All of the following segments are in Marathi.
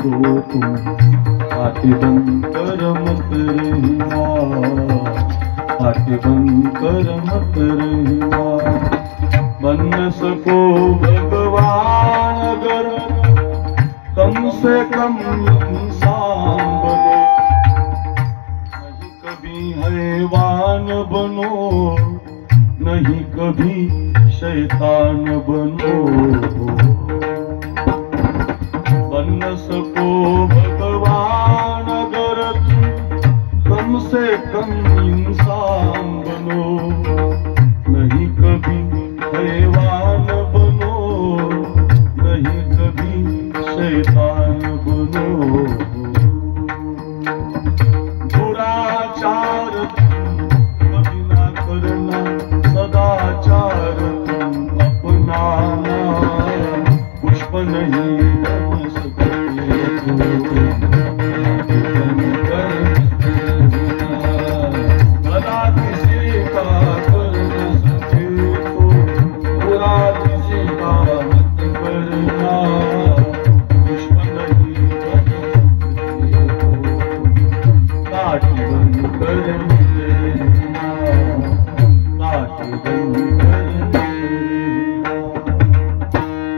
दो तुम, आके बंद कर मत रहना, आके बंद कर मत रहना। बन न सको भगवान अगर कम से कम इंसान बनो, नहीं कभी हैवान बनो, नहीं कभी शैतान बनो। बन न सको भगवान अगर तुम कम से कम इंसान बनो, नहीं कभी हैवान बनो, नहीं कभी शैतान बनो। दुराचार कभी ना करना, सदाचार तुम अपनाना, पुष्प नहीं बन सकते भला किसी का कर न सके तो, बुरा किसी का मत करना, पुष्प नहीं बन सकते काट बंद कर देना, काट बंद कर देना।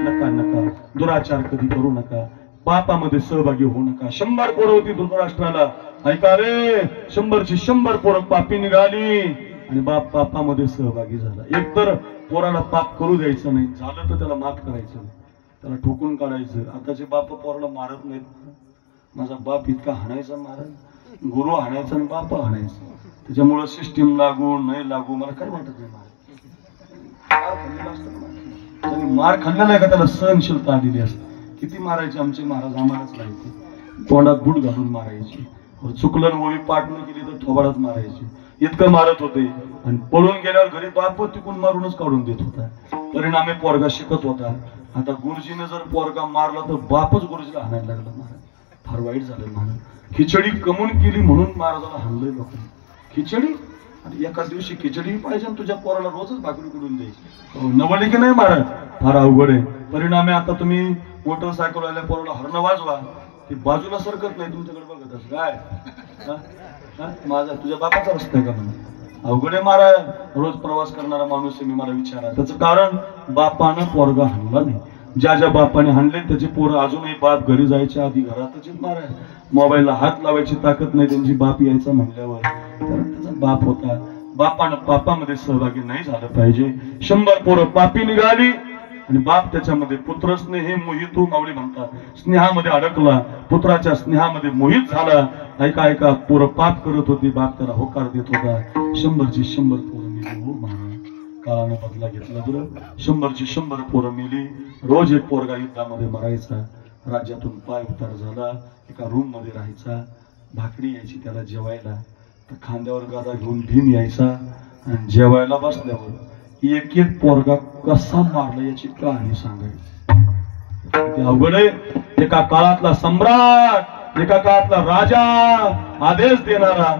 नका नका दुराचार कधी करू नका, पापामध्ये सहभागी होऊ नका। 100 पोरं होती धृतराष्ट्राला, ऐका रे, 100ची 100 पोरं पापी निघाली आणि बाप पापामध्ये सहभागी झाला। एकतर पोराला पाप करू द्यायचं नाही, झालं तर त्याला माफ करायचं, त्याला ठोकून काढायचं। आताचे बाप पोराला मारत नाहीत। माझा बाप इतका हाणायचा, मारत गुरु हाणायचा आणि बाप हाणायचा, त्याच्यामुळे सिस्टीम लागू नाही लागू मला काय वाटत नाही। त्यांनी मार खाल्ला नाही का त्याला सहनशीलता आलेली असते। किती मारायचे आमचे महाराज, आम्हालाच माहिती, तोंडात बूट घालून मारायचे, चुकलन ओळी पाठ न केली तर थोबाडात मारायचे, इतकं मारत होते। आणि पळून गेल्यावर घरी बाप तिकून मारूनच काढून देत होता, परिणामी पोरगा शिकत होता। आता गुरुजीने जर पोरगा मारला तर बापच गुरुजीला हाणायला लागला। महाराज फार वाईट झालं। महाराज खिचडी कमून केली म्हणून महाराजाला हाणलंय लोकांनी। खिचडी आणि एकाच दिवशी खिचडी पाहिजे आणि तुझ्या पोराला रोजच भाकरी करून द्यायची, नवली की नाही महाराज, फार अवघड आहे। परिणामी आता तुम्ही मोटरसायकल आल्या पोराला हरणं वाजवा, ती बाजूला सरकत नाही, तुमच्याकडे बघत असं काय माझा तुझ्या बापाचा रस्ता आहे का म्हणून। अवघड आहे महाराज, रोज प्रवास करणारा माणूस आहे मी, मला विचारा त्याचं कारण बापानं पोरगा हाणला नाही। ज्या ज्या बापाने हाणले त्याचे पोरं अजूनही बाप घरी जायच्या आधी घरातच महाराज, मोबाईलला हात लावायची ताकद नाही त्यांची बाप यायचा म्हणल्यावर, कारण त्याचा बाप होता। बापानं पापामध्ये सहभागी नाही झालं पाहिजे। 100 पोरं पापी निघाली आणि बाप त्याच्यामध्ये पुत्र स्नेह मोहितो माऊली म्हणतात, स्नेहामध्ये अडकला, पुत्राच्या स्नेहामध्ये मोहित झाला। ऐका ऐका पोरं पाप करत होती, बाप त्याला होकार देत होता। 100ची 100 पोरं मिली हो महाराज, काळानं बदला घेतला बरं। 100ची 100 पोरं मिली। रोज एक पोरगा युद्धामध्ये मरायचा, राज्यातून पाय उतार झाला, एका रूम मध्ये राहायचा, भाकरी यायची त्याला जेवायला, तर खांद्यावर गादा घेऊन भीम यायचा आणि जेवायला बसल्यावर एक एक पोरगा कसा मारला याची कहाणी सांगायची। अवघड आहे। एका काळातला सम्राट, एका काळातला राजा, आदेश देणारा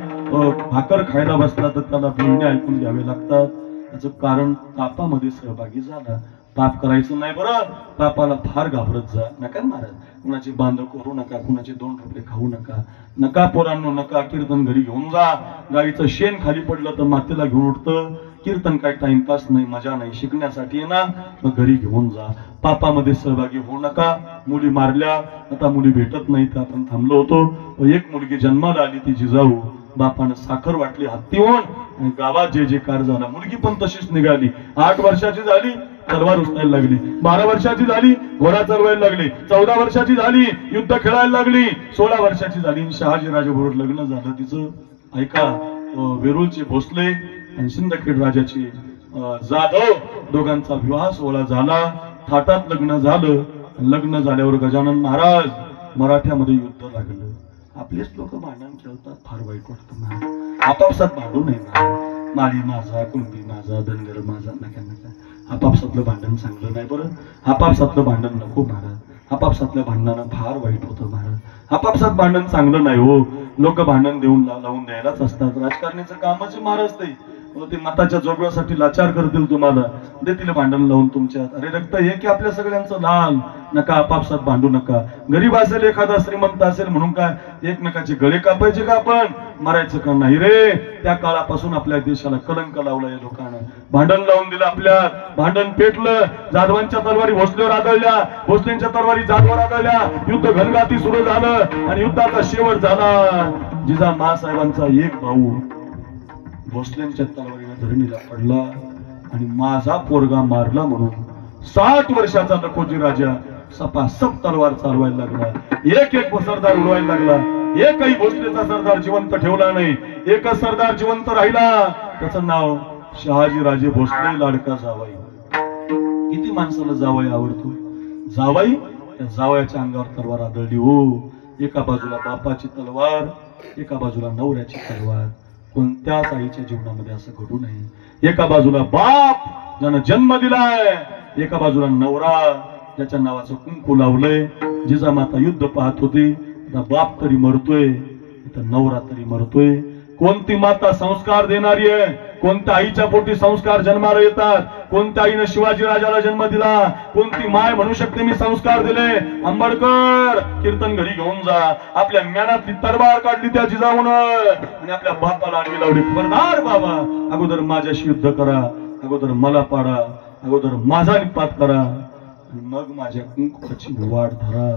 भाकर खायला बसला तर त्याला बोलणे ऐकून घ्यावे लागतात। याचं कारण पापामध्ये सहभागी झाला। पाप करायचं नाही बरं, पापाला फार घाबरत जा नका महाराज। कुणाची बांध करू नका, कुणाचे 2 रुपये खाऊ नका, नका पोरांनो नका। कीर्तन घरी घेऊन जा, गाईचं शेण खाली पडलं तर मातेला घेऊन उठतं। कीर्तन काय टाइमपास नाही, मजा नाही, शिकण्यासाठी आहे ना, मग घरी घेऊन जा। पापामध्ये सहभागी होऊ नका। मुली मारल्या, आता मुली भेटत नाहीत, आपण थांबलो होतो। एक मुलगी जन्माला आली, ती जिजाऊ, बापानं साखर वाटली हत्तीवर आणि गावात जे जे कार झाला। मुलगी पण तशीच निघाली, 8 वर्षाची झाली, तलवार उचलायला लागली, 12 वर्षाची झाली, घोडा चालवायला लागली, 14 वर्षाची झाली, युद्ध खेळायला लागली, 16 वर्षाची झाली, शहाजी राजाबरोबर लग्न झालं तिचं। ऐका, वेरूळचे भोसले आणि सिंदखेड राजाचे जाधव दोघांचा विवाह सोहळा झाला, थाटात लग्न झालं। लग्न झाल्यावर गजानन महाराज मराठ्यामध्ये युद्ध लागलं। आपलेच लोक भांडण खेळतात, फार वाईट वाटतं। आपापसात भांडू नये, माळी माझा, कुणबी माझा, धनगर माझा, नका नका। आपापसातलं भांडण चांगलं नाही बरं, आपापसातलं भांडण नको महाराज। आपापसातल्या भांडणानं फार वाईट होतं महाराज। आपापसात भांडण चांगलं नाही हो, लोक भांडण देऊन लावून द्यायलाच असतात। राजकारणाचं कामच महाराज ते ते मताच्या जोगव्यासाठी लाचार करतील तुम्हाला, देतील भांडण लावून तुमच्यात. अरे रक्त हे की आपल्या सगळ्यांचं लाल, नका आपापसात भांडू नका. गरीब असेल एखादा, श्रीमंत असेल म्हणून काय एकमेकाचे गळे कापायचे का आपण? मारायचं का नाही रे. त्या काळापासून आपल्या देशाला कलंक लावला या लोकांना. भांडण लावून दिलं आपल्यात, भांडण पेटलं. जाधवांच्या तलवारी भोसलेवर आदळल्या, भोसलेंच्या तलवारी जाधवर आदळल्या. युद्ध घनघाती सुरू झालं आणि युद्धाचा शेवट झाला. जिजामाँ साहेबांचा एक भाऊ भोसलेंच्या तलवारीने धरणीला पडला आणि माझा पोरगा मारला म्हणून 60 वर्षाचा नकोजी राजा सपासप तलवार चालवायला लागला. एक एक सरदार उडवायला लागला. एकही भोसलेचा सरदार जिवंत ठेवला नाही. एकच सरदार जिवंत राहिला, त्याचं नाव शहाजी राजे भोसले, लाडका जावाई. किती माणसाला जावाई आवडतो? जावाई, त्या जावयाच्या अंगावर तलवार आदळली हो. एका बाजूला बापाची तलवार, एका बाजूला नवऱ्याची तलवार. कोणत्याच आईच्या जीवनामध्ये असं घडू नये. एका बाजूला बाप ज्यानं जन्म दिलाय, एका बाजूला नवरा ज्याच्या नावाचं कुंकू लावलंय. जिजामाता युद्ध पाहत होती, बाप तरी मरतोय, इथं नवरा तरी मरतोय. कोणती माता संस्कार देणारी आहे? कोणत्या आईच्या पोटी संस्कार जन्माला येतात? कोणत्या आईनं शिवाजी राजाला जन्म दिला? कोणती माय म्हणू शकते मी संस्कार दिले? आंबेडकर कीर्तन घरी घेऊन जा. आपल्या म्यानातली तलवार काढली त्या जिजाऊन आणि आपल्या बापाला आडवी लावली. खबरदार बाबा, अगोदर माझ्याशी युद्ध करा, अगोदर मला पाडा, अगोदर माझा निपात करा आणि मग माझ्या कुंकुची वाट धरा.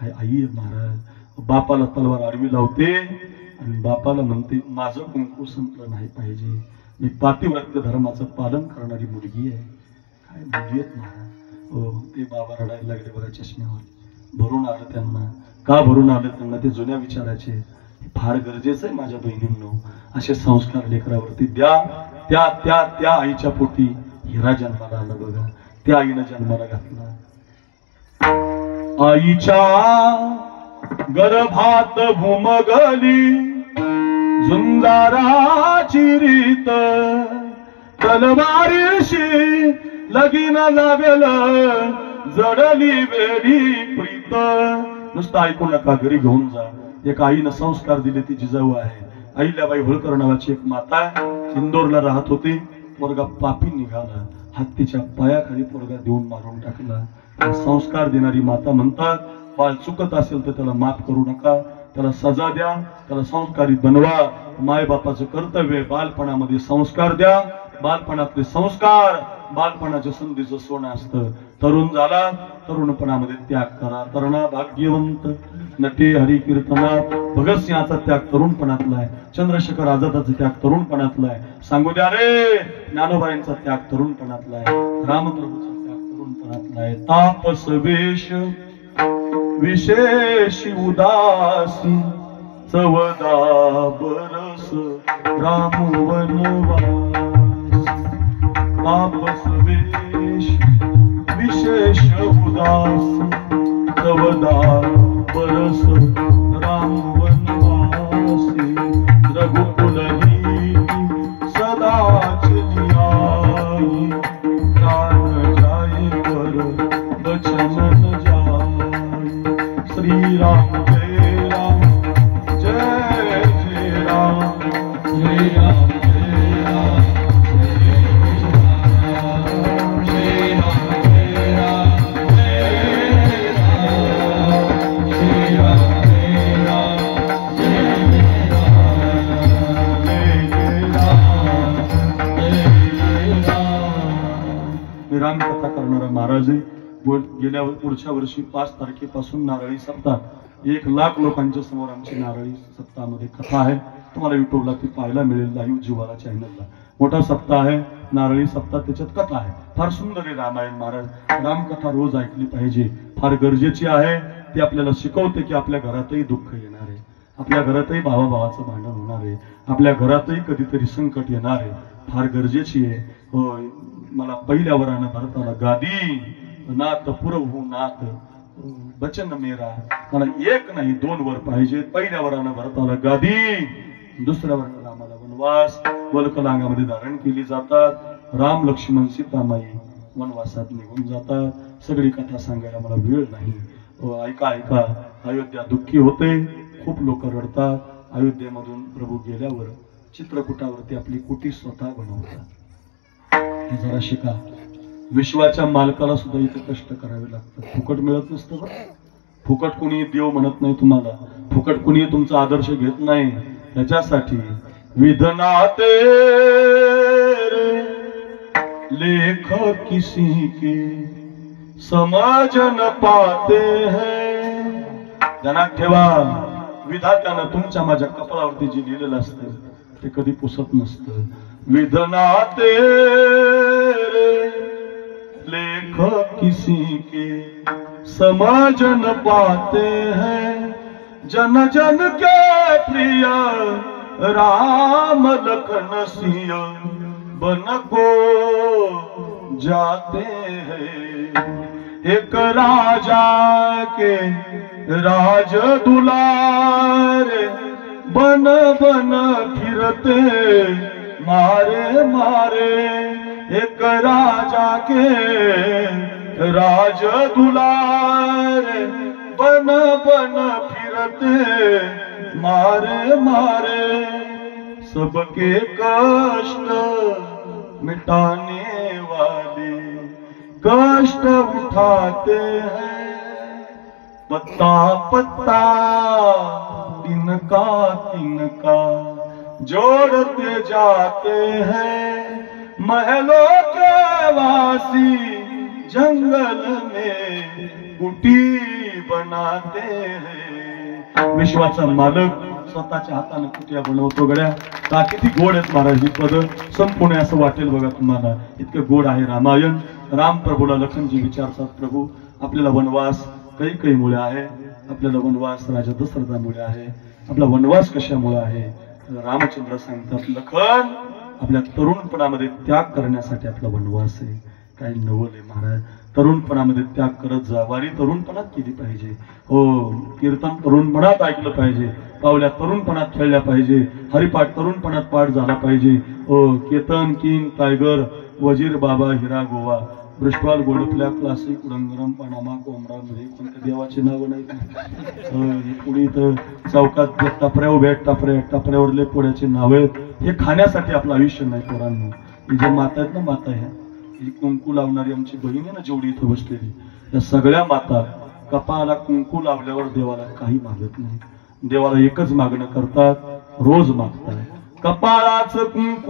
काय आई महाराज, बापाला तलवार आडवी लावते आणि बापाला म्हणते माझं कुंकू संपलं नाही पाहिजे. मी पातिव्रत्य धर्माचं पालन करणारी मुलगी आहे. काय मुलगी आहेत महाराज. हो, ते बाबा रडायला लागले बघा चष्म्यावर. भरून आलं त्यांना. का भरून आलं त्यांना? ते जुन्या विचाराचे. फार गरजेचं आहे माझ्या बहिणींनो, असे संस्कार लेकरावरती द्या. त्या त्या त्या आईच्या पोटी हिरा जन्माला आला बघा. त्या आईनं जन्माला घातला. आईच्या गर्भात भूमगली झुंजाराची रीत, तलवारीशी लगीन लागलं, जडली वेळी प्रीत. नुसतं ऐकू नका, घरी घेऊन जा. एक आईनं संस्कार दिले, ती जिजाऊ आहे. अहिल्याबाई होळकर नावाची एक माता इंदोरला राहत होती. पोरगा पापी निघाला, हत्तीच्या पायाखाली पोरगा देऊन मारून टाकला. संस्कार देणारी माता म्हणतात, बाळ चुकत असेल तर त्याला माफ करू नका, त्याला सजा द्या, त्याला संस्कारित बनवा. माय बापाचं कर्तव्य बालपणामध्ये संस्कार द्या. बालपणातले संस्कार बालपणाच्या संधीचं सोनं असतं. तरुण झाला, तरुणपणामध्ये त्याग करा. तरुणा भाग्यवंत नटे हरी कीर्तनात. भगतसिंहाचा त्याग तरुणपणातला आहे. चंद्रशेखर आझादाचा त्याग तरुणपणातला आहे. सांगू द्या रे, ज्ञानोबाईंचा त्याग तरुणपणातला आहे. रामप्रभूचा त्याग तरुणपणातला आहे. तापस वेश विशेष उदासी, चवदा बरस राम वनवास. तापस वेश विशेष उदासी, चवदा बरस राम वनवासी. रघुकुल नीति सदा चलियाई, प्राण जाए पर बचन न जाए. श्री राम जय राम, जय जय राम, श्री राम जय राम, श्री राम जय राम, जय राम, श्री राम जय राम, जय राम, जय राम. मी रामकथा करणारा महाराज आहे. गेल्या पुढच्या वर्षी 5 तारखेपासून नारळी सप्ताह, 1,00,000 लोकांच्या समोर आमची नारळी सप्ताहामध्ये कथा आहे. तुम्हाला युट्यूबला ती पाहायला मिळेल, लाईव्ह जीवाला चॅनलला. मोठा सप्ताह आहे नारळी सप्ताह, त्याच्यात कथा आहे. फार सुंदर आहे रामायण महाराज. रामकथा रोज ऐकली पाहिजे, फार गरजेची आहे. ती आपल्याला शिकवते की आपल्या घरातही दुःख येणार आहे, आपल्या घरातही भावाभावाचं भांडण होणार आहे, आपल्या घरातही कधीतरी संकट येणार आहे. फार गरजेची आहे. होय, मला पहिल्या वरानं भरताला गादी नाथ पुरवू नाथ बचन मेरा. मला 1 नाही 2 वर पाहिजे. पहिल्या वरानं भरताला गादी, दुसऱ्या वरानं रामाला वनवास. वल्कलांगामध्ये धारण केली जातात. राम लक्ष्मण सीतामाई वनवासात निघून जातात. सगळी कथा सांगायला मला वेळ नाही. ऐका ऐका, अयोध्या दुःखी होते, खूप लोक रडतात. अयोध्येमधून प्रभू गेल्यावर चित्रकूटावरती आपली कुटी स्वतः बनवतात. हे जरा शिका. विश्वाच्या मालकाला सुद्धा इथे कष्ट करावे लागतात. फुकट मिळत नसतं बरं. फुकट कुणी देव म्हणत नाही तुम्हाला. फुकट कुणी तुमचा आदर्श घेत नाही. त्याच्यासाठी विधना तेरे लेख किसी के समझ न पाते हैं. ध्यानात ठेवा, विधात्यानं तुमच्या माझ्या कपाळावरती जे लिहिलेलं असतं ते कधी पुसत नसतं. विधना तेरे लेख किसी के समझ न पाते हैं. जन जन के प्रिय राम लखन सिय बन को जाते हैं. एक राजा के राज दुलारे बन बन फिरते मारे मारे. एक राजा के राज दुलारे बन बन फिरते मारे मारे. सबके कष्ट मिटाने वाले कष्ट उठाते हैं. पत्ता पत्ता तिनका तिनका जोड़ते जाते हैं. महलों के वासी जंगल में कुटी बनाते हैं. विश्वाचा मालक स्वतःच्या हाताने कुट्या बनवतो. गड्या का किती गोड आहेत महाराज ही पद. संपूर्ण असं वाटेल बघा तुम्हाला, इतकं गोड आहे रामायण. राम प्रभूला लखनजी विचारतात, प्रभू आपल्याला वनवास कैकेयीमुळे आहे, आपल्याला वनवास राजा दशरथामुळे आहे, आपला वनवास कशामुळे आहे. रामचंद्र सांगतात, लखन आपल्या तरुणपणामध्ये त्याग करण्यासाठी आपला वनवास आहे. काही नवल आहे महाराज. तरुणपणामध्ये त्याग करत जा. वारी तरुणपणात केली पाहिजे. हो, कीर्तन तरुणपणात ऐकलं पाहिजे. पावल्या तरुणपणात खेळल्या पाहिजे. हरिपाठ तरुणपणात पाठ झाला पाहिजे. हो, केतन किंग टायगर वजीर बाबा हिरा गोवा ब्रिस्टॉल गोल्डफ्लॅग क्लासिक रंगरम पनामा कोमरामध्ये कोणत्या देवाची नावं नाही. पुढे इथं चौकात टपऱ्या उभ्या टपऱ्यावरले पोळ्याची नाव आहेत. हे खाण्यासाठी आपलं आयुष्य नाही पोरांनो. ही जे माता आहेत ना, माता ह्या ही कुंकू लावणारी आमची बहीण आहे ना जेवढी इथं बसलेली, या सगळ्या माता कपाळाला कुंकू लावल्यावर देवाला काही मागत नाही. देवाला एकच मागणं करतात, रोज मागतात. कपाळाचं कुंकू